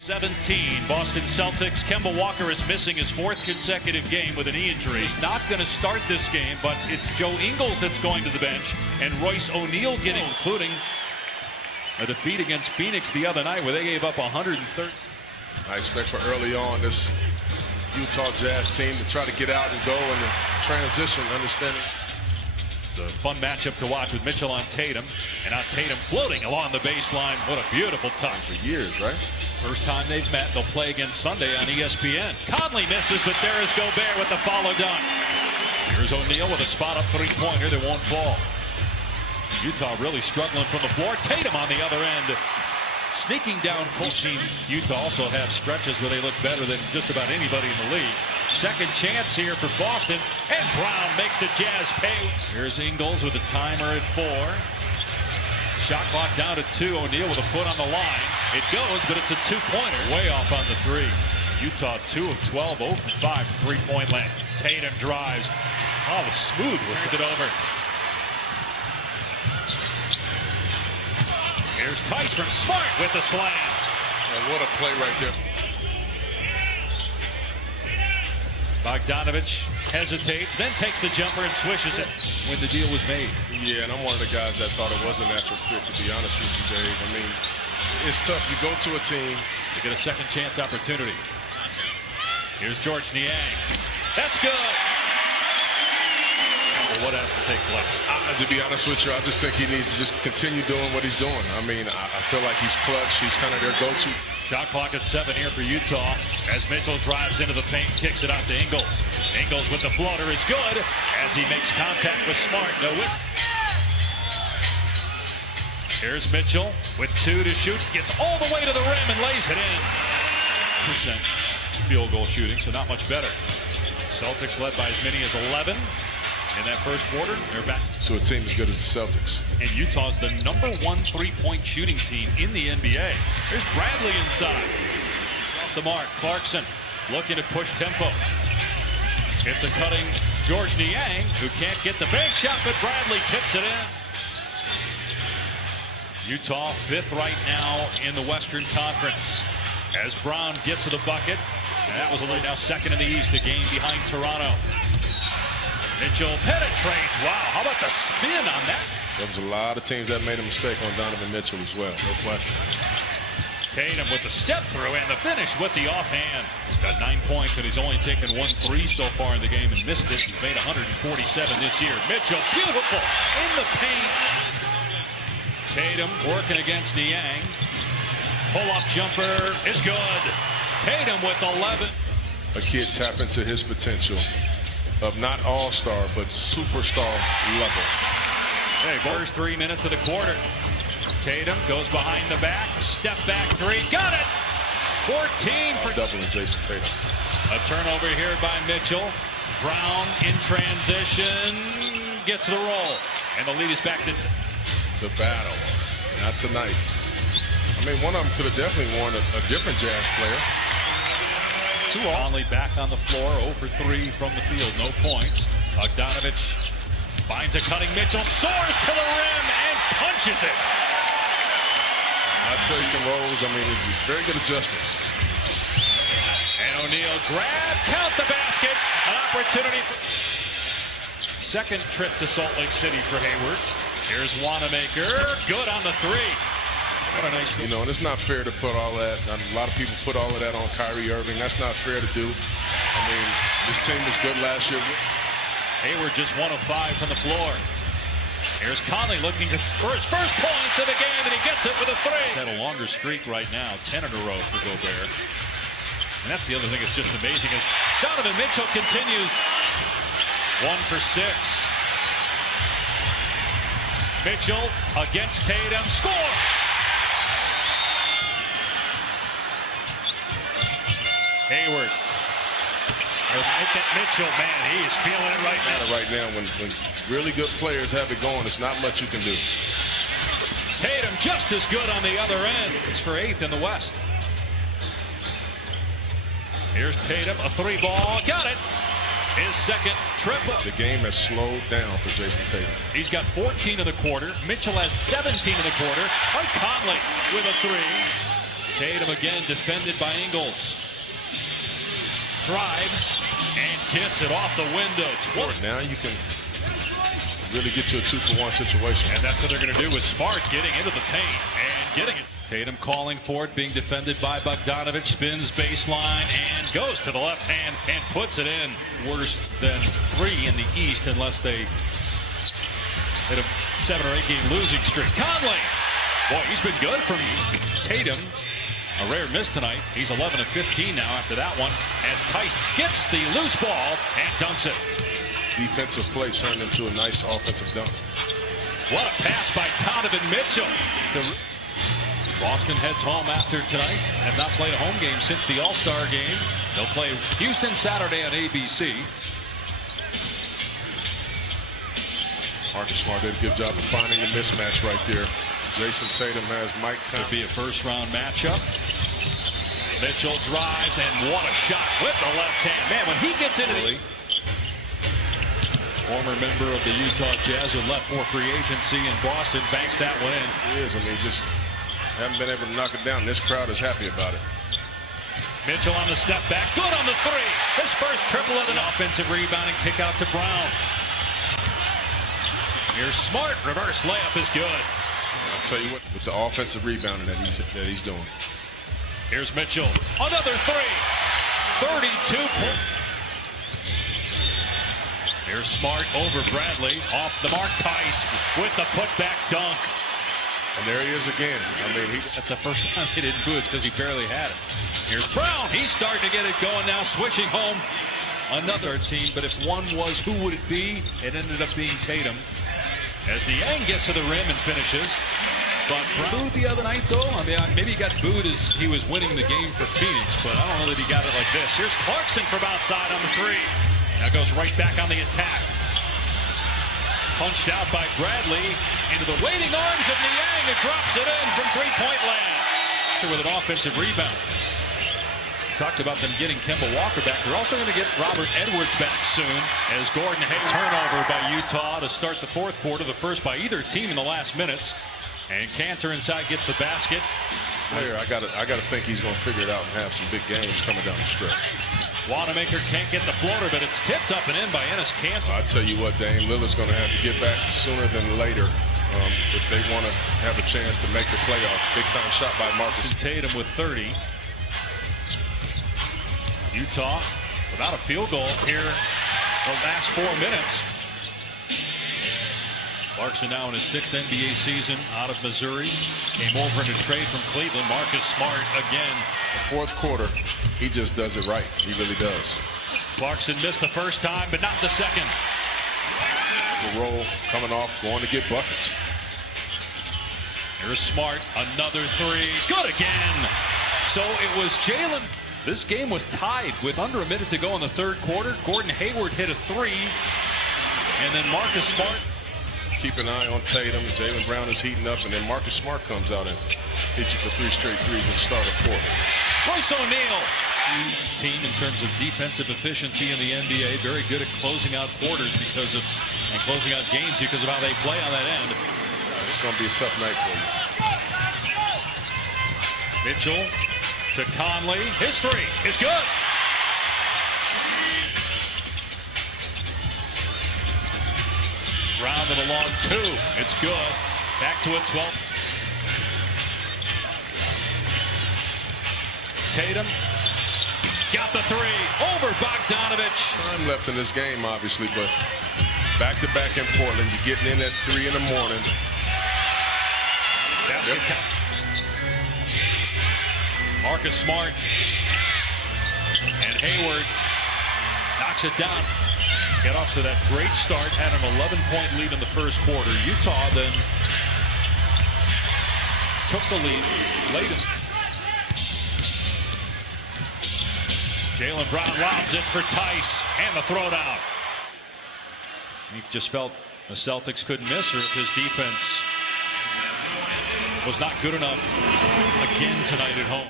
17, Boston Celtics. Kemba Walker is missing his fourth consecutive game with a knee injury. He's not going to start this game, but it's Joe Ingles that's going to the bench, and Royce O'Neal getting, including a defeat against Phoenix the other night where they gave up 130. I expect for early on this Utah Jazz team to try to get out and go in the transition, understanding. The fun matchup to watch with Mitchell on Tatum, and now Tatum floating along the baseline. What a beautiful touch. For years, right? First time they've met, they'll play again Sunday on ESPN. Conley misses, but there is Gobert with the follow dunk. Here's O'Neal with a spot-up three-pointer that won't fall. Utah really struggling from the floor. Tatum on the other end. Sneaking down full team. Utah also have stretches where they look better than just about anybody in the league. Second chance here for Boston, and Brown makes the Jazz pay. Here's Ingles with a timer at 4. Shot clock down to 2. O'Neal with a foot on the line. It goes, but it's a two-pointer. Way off on the 3. Utah 2 of 12, 0 for 5 three-point land. Tatum drives. Oh, smooth was it over. Here's Tice from Smart with the slam. And what a play right there. Bogdanovich hesitates, then takes the jumper and swishes it when the deal was made. Yeah, and I'm one of the guys that thought it was a natural fit, to be honest with you, Dave. I mean, it's tough. You go to a team to get a second chance opportunity. Here's George Niang. That's good. Well, what has to take place? To be honest with you, I just think he needs to just continue doing what he's doing. I mean, I feel like he's clutch. He's kind of their go-to. Shot clock at 7 here for Utah as Mitchell drives into the paint, kicks it out to Ingles. Ingles with the floater is good as he makes contact with Smart. No whistle. Here's Mitchell with 2 to shoot. Gets all the way to the rim and lays it in. Percent field goal shooting, so not much better. Celtics led by as many as 11 in that first quarter. They're back to a team as good as the Celtics. And Utah's the #1 three-point shooting team in the NBA. There's Bradley inside. Off the mark. Clarkson looking to push tempo. It's a cutting George Niang who can't get the bank shot, but Bradley tips it in. Utah 5th right now in the Western Conference as Brown gets to the bucket. And that was a little now 2nd in the East, a game behind Toronto. Mitchell penetrates. Wow, how about the spin on that? There was a lot of teams that made a mistake on Donovan Mitchell as well, no question. Tatum with the step through and the finish with the offhand. Got 9 points and he's only taken 1 3 so far in the game and missed it. He's made 147 this year. Mitchell, beautiful in the paint. Tatum working against Niang. Pull-up jumper is good. Tatum with 11. A kid tap into his potential of not all-star, but superstar level. Hey, first 3 minutes of the quarter. Tatum goes behind the back, step back 3, got it! 14 for doubling Jason Tatum. A turnover here by Mitchell. Brown in transition, gets the roll. And the lead is back to the battle. Not tonight. I mean, one of them could have definitely won a different Jazz player. Conley back on the floor, 0 for 3 from the field, no points. Bogdanovich finds a cutting Mitchell, soars to the rim and punches it. I tell you, the rolls, I mean, it's very good adjustments. And O'Neal grab, count the basket, an opportunity. Second trip to Salt Lake City for Hayward. Here's Wanamaker, good on the 3. What a nice, you know, and it's not fair to put all that. A lot of people put all of that on Kyrie Irving. That's not fair to do. I mean, this team was good last year. Hayward just 1 of 5 from the floor. Here's Conley looking for his first points of the game, and he gets it with a 3. He's had a longer streak right now, 10 in a row for Gobert. And that's the other thing that's just amazing is Donovan Mitchell continues 1 for 6. Mitchell against Tatum, scores! Hayward. Mitchell, man, he is feeling it right now. Right now, when really good players have it going, it's not much you can do. Tatum just as good on the other end. He's for 8th in the West. Here's Tatum, a 3-ball, got it. His second triple. The game has slowed down for Jason Tatum. He's got 14 in the quarter. Mitchell has 17 in the quarter. Conley with a 3. Tatum again defended by Ingles. Drives and gets it off the window. Now you can really get to a 2-for-1 situation. And that's what they're going to do with Smart getting into the paint and getting it. Tatum calling for it, being defended by Bogdanovich, spins baseline and goes to the left hand and puts it in. Worse than 3 in the East unless they hit a 7 or 8 game losing streak. Conley, boy, he's been good from Tatum. A rare miss tonight. He's 11 of 15 now after that one as Tice gets the loose ball and dunks it. Defensive play turned into a nice offensive dunk. What a pass by Donovan Mitchell. Boston heads home after tonight. Have not played a home game since the All-Star game. They'll play Houston Saturday on ABC. Marcus Smart did a good job of finding the mismatch right there. Jason Tatum has Mike. Could be a first-round matchup. Mitchell drives, and what a shot with the left hand. Man, when he gets into it. Former member of the Utah Jazz who left for free agency in Boston banks that one in. It is. I mean, just haven't been able to knock it down. This crowd is happy about it. Mitchell on the step back. Good on the 3. His first triple of the offensive rebounding kick out to Brown. Here's Smart. Reverse layup is good. I'll tell you what, with the offensive rebounding that he's doing. Here's Mitchell. Another 3. 32 points. Here's Smart over Bradley. Off the mark, Tice with the putback dunk. And there he is again. I mean, that's the first time he didn't boo it because he barely had it. Here's Brown. He's starting to get it going now, swishing home. Another team, but if one was, who would it be? It ended up being Tatum. As the Yang gets to the rim and finishes. But Brown booed the other night, though. I mean, maybe he got booed as he was winning the game for Phoenix, but I don't know that he got it like this. Here's Clarkson from outside on the 3. Now goes right back on the attack. Punched out by Bradley into the waiting arms of Niang. It drops it in from three-point land. With an offensive rebound. Talked about them getting Kemba Walker back. They're also going to get Robert Edwards back soon as Gordon Hayward turnover by Utah to start the fourth quarter. The first by either team in the last minutes. And Cantor inside gets the basket. Player, I gotta think he's going to figure it out and have some big games coming down the stretch. Wanamaker can't get the floater, but it's tipped up and in by Enes Kanter. I tell you what, Dame Lillard's going to have to get back sooner than later if they want to have a chance to make the playoffs. Big time shot by Marcus. Tatum with 30. Utah without a field goal here the last 4 minutes. Clarkson now in his 6th NBA season out of Missouri. Came over in a trade from Cleveland. Marcus Smart again. The fourth quarter, he just does it right. He really does. Clarkson missed the first time, but not the second. The roll coming off, going to get buckets. Here's Smart, another 3. Good again. So it was Jalen. This game was tied with under a minute to go in the third quarter. Gordon Hayward hit a 3. And then Marcus Smart. Keep an eye on Tatum. Jaylen Brown is heating up, and then Marcus Smart comes out and hits you for 3 straight threes and start a fourth. Royce O'Neal. Team in terms of defensive efficiency in the NBA. Very good at closing out quarters and closing out games because of how they play on that end. It's going to be a tough night for you. Mitchell to Conley. His 3 is good. Brown to the long 2. It's good. Back to a 12. Tatum got the 3 over Bogdanovich. Time left in this game, obviously, but back-to-back in Portland. You're getting in at 3 in the morning. Marcus Smart and Hayward knocks it down. Get off to that great start. Had an 11-point lead in the first quarter. Utah then took the lead late. Jaylen Brown lobs it for Tice and the throwdown. He just felt the Celtics couldn't miss, or if his defense was not good enough again tonight at home.